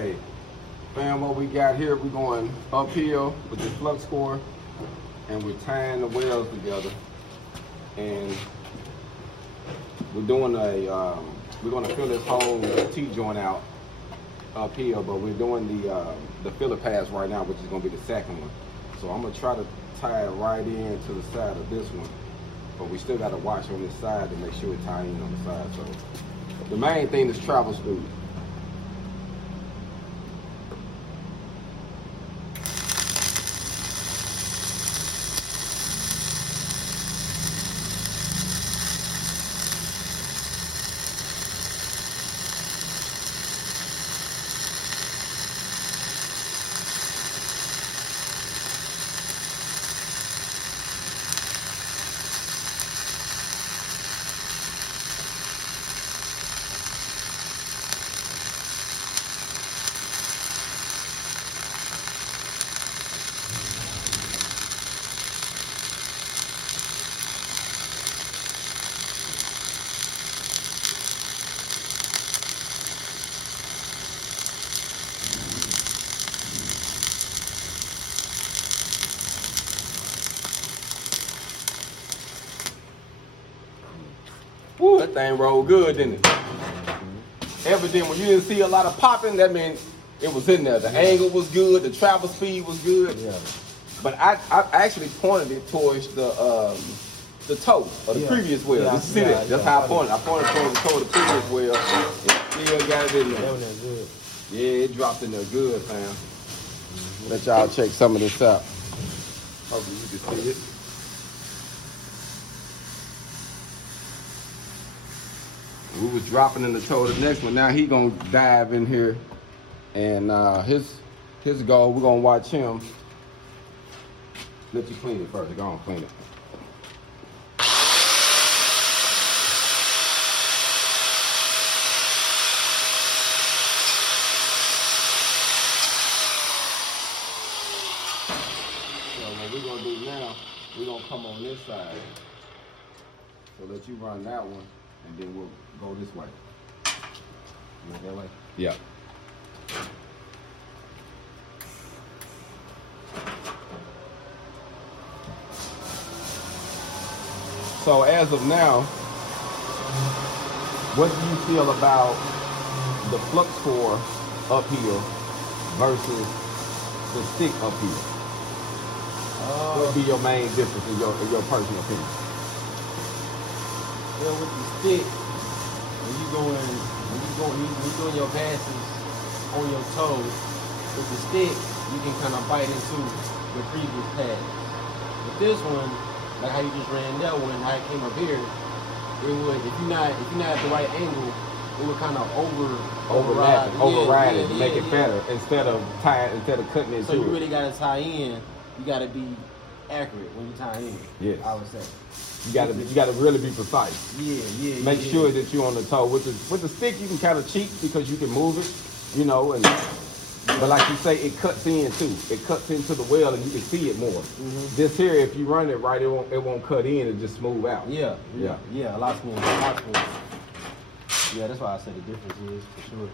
Hey, fam, what we got here, we're going uphill with the Flux-core, and we're tying the welds together. And we're doing we're gonna fill this whole T-joint out uphill, but we're doing the filler pass right now, which is gonna be the second one. So I'm gonna try to tie it right in to the side of this one, but we still gotta watch on this side to make sure it ties in on the side. So the main thing is travel speed. Woo, that thing rolled good, didn't it? Evident, when you didn't see a lot of popping, that means it was in there. The angle was good, the travel speed was good. Yeah. But I actually pointed it towards the toe of the previous wheel. Yeah, you see that? That's how I pointed. I pointed towards the toe of the previous wheel. It still got it in there. That was good. Yeah, it dropped in there good, fam. Let y'all check some of this out. Hopefully you can see it. We was dropping in the toe of the next one. Now he gonna dive in here, and his goal, we're gonna watch him. Let you clean it first. Go on, clean it. So what we're gonna do now, we're gonna come on this side. So let you run that one, and then we'll go this way. You want that way? Yeah. So as of now, what do you feel about the Flux-core uphill versus the stick uphill? What would be your main difference in your personal opinion? Well, with the stick, when you're doing your passes on your toes, with the stick, you can kind of bite into your previous pass. With this one, like how you just ran that one, how it came up here, it would, if you're not at the right angle, it would kind of override it, make it better instead of cutting it. So you really gotta tie in. You gotta be accurate when you tie in. Yes. I would say. You gotta really be precise. Yeah. Make sure that you're on the toe. With the stick, you can kind of cheat because you can move it, you know. But like you say, it cuts in too. It cuts into the well, and you can see it more. Mm-hmm. This here, if you run it right, it won't cut in. It just smooth out. Yeah. A lot smooth. Yeah, that's why I said the difference is for sure.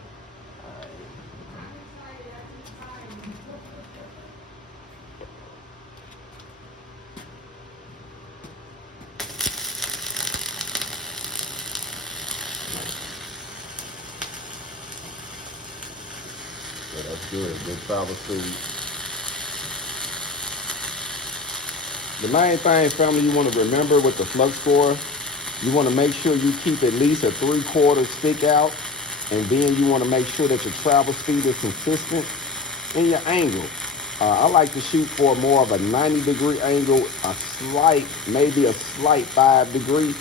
Yeah, that's good. Good travel speed. The main thing, family, you want to remember with the Flux-core, you want to make sure you keep at least a 3/4 stick out, and then you want to make sure that your travel speed is consistent in your angle. I like to shoot for more of a 90-degree angle, maybe a slight 5-degree,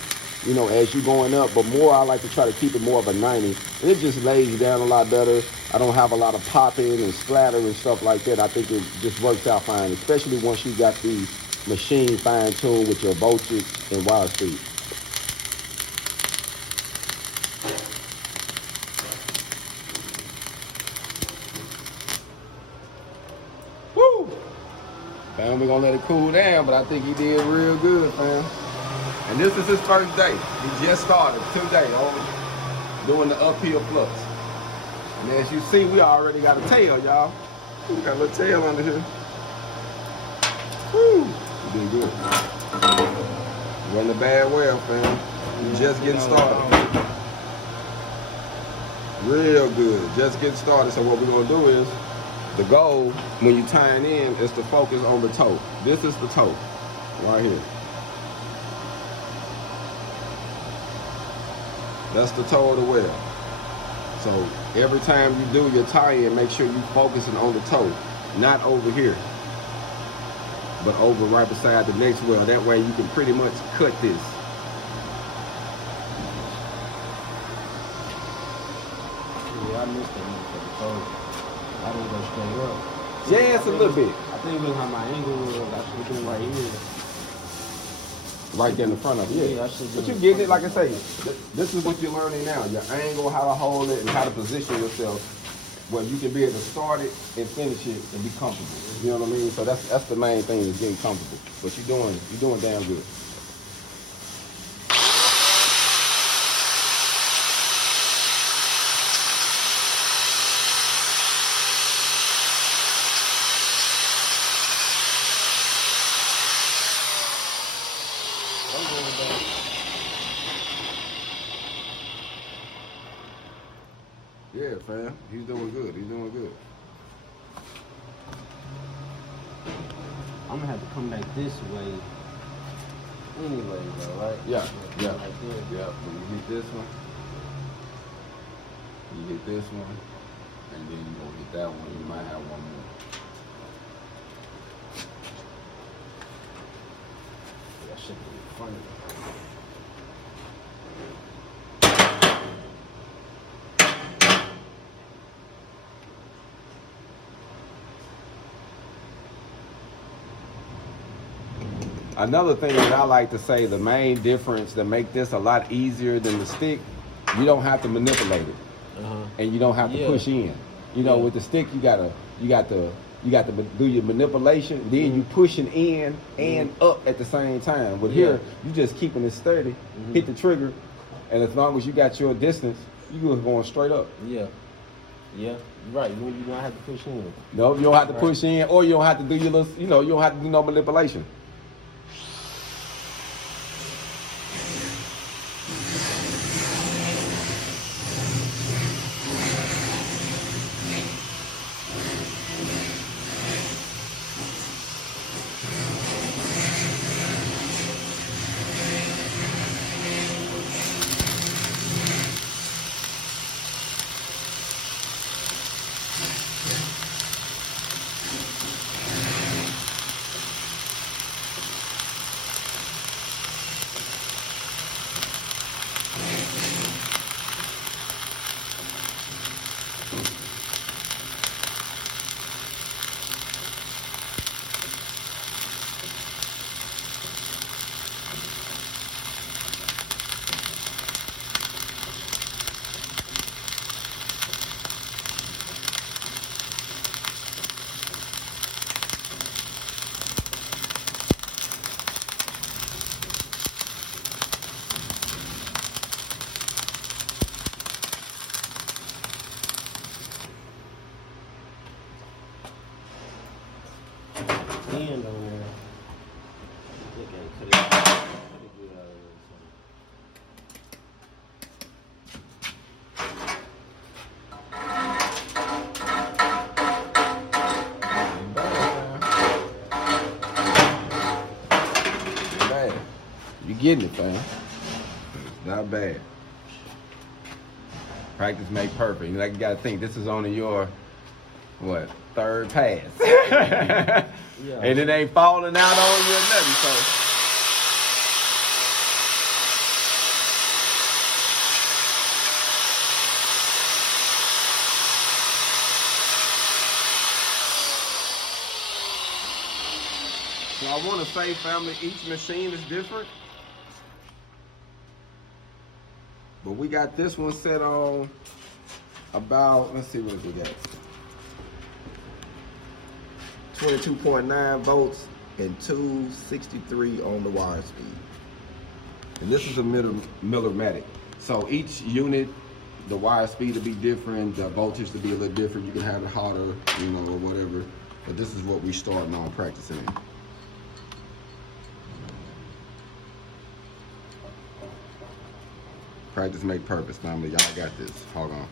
you know, as you're going up, but more I like to try to keep it more of a 90. And it just lays you down a lot better. I don't have a lot of popping and splatter and stuff like that. I think it just works out fine, especially once you got the machine fine-tuned with your voltage and wire speed. Woo! Fam, we're gonna let it cool down, but I think he did real good, fam. And this is his first day. He just started today doing the uphill flux. And as you see, we already got a tail, y'all. We got a little tail under here. Woo! We did good. Wasn't a bad well, fam. We just getting started. Real good. Just getting started. So what we're gonna do is, the goal when you tying in is to focus on the toe. This is the toe, right here. That's the toe of the well. So every time you do your tie-in, make sure you focusing on the toe, not over here, but over right beside the next well. That way you can pretty much cut this. Yeah, I missed that motherfucker toe. I didn't go straight up. Yeah, it's a little bit. I think look how my angle was. I should have been right here. Right there in the front of it. Yeah, I should But do you it. getting it, like I say, this is what you're learning now. Your angle, how to hold it, and how to position yourself where you can be able to start it and finish it and be comfortable. You know what I mean? So that's the main thing, is getting comfortable. But you're doing damn good. Yeah, fam. He's doing good. He's doing good. I'm gonna have to come back this way anyway, though, right? Yeah. Like Yeah. this. Yeah. When you hit this one, you hit this one, and then you gonna hit that one. You might have one more. That shit be funny. Another thing that I like to say, the main difference that make this a lot easier than the stick, you don't have to manipulate it, and you don't have to push in. You know, with the stick, you got to do your manipulation, then you pushing in and up at the same time. But here, you just keeping it sturdy, hit the trigger, and as long as you got your distance, you going straight up. Yeah. Yeah, you're right. You don't have to push in. No, you don't have to push in, or you don't have to do your little, you don't have to do no manipulation. End on there. Look at it. Cut it good out of Bad. You getting it, fam. Not bad. Practice make perfect. You gotta think this is only your third pass. And it ain't falling out on you or nothing, so. So I want to say, family, each machine is different. But we got this one set on about, let's see what we got. 22.9 volts and 263 on the wire speed. And this is a Millermatic. So each unit the wire speed to be different, the voltage to be a little different. You can have it hotter, you know, or whatever. But this is what we starting on practicing in. Practice make purpose, family. Y'all got this. Hold on.